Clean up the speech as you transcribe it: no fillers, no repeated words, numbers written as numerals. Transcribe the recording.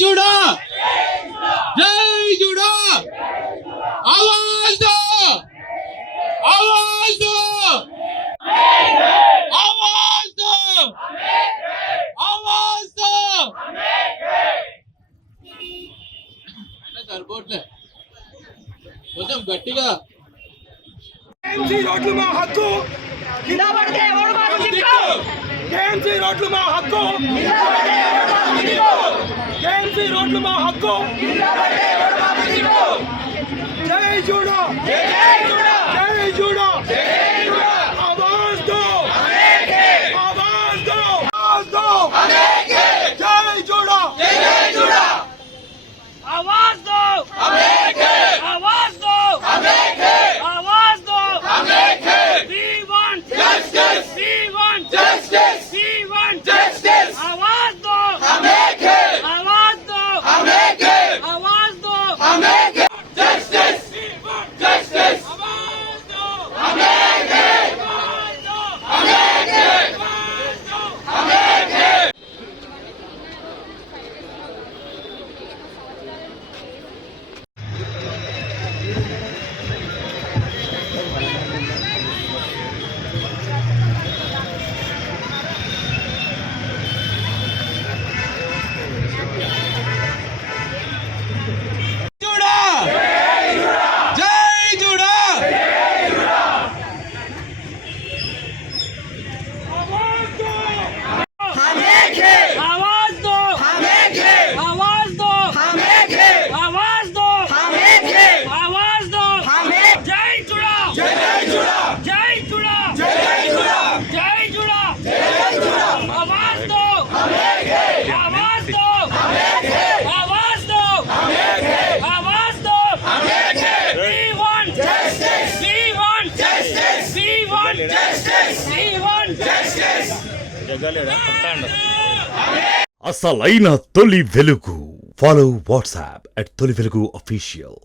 जुड़ा जय जुड़ा आवाज दो आवाज दो आवाज दो आवाज दो సరిపోట్లే కొంచెం గట్టిగా కేఎంసీ రోడ్లు మా హక్కు నిలబడితే ఎవరు మాకు దిక్కు కేఎంసీ రోడ్లు మా హక్కు కేఎంసీ రోడ్లు మా హక్కు జై జూడా జై జూడా ఆవాజ్ దో ఆవాజ్ దో ఆవాజ్ దో జై జూడా आवाज दो आवाज दो आवाज दो We want justice. We want justice. We want justice. आवाज दो आवाज दो आवाज दो justice. We want justice. आवाज दो आवाज दो आवाज दो जुड़ा जय जुड़ा आवाज दो आवाज दो आवाज दो आवाज दो जय जुड़ा जय जुड़ा जय जुड़ा आवाज दो आवाज दो आवाज दो आवाज दो We want justice. We want justice. We want justice. We want justice. అసలైన తొలి వెలుగు. ఫాలో వాట్సాప్ @తొలి వెలుగు అఫీషియల్.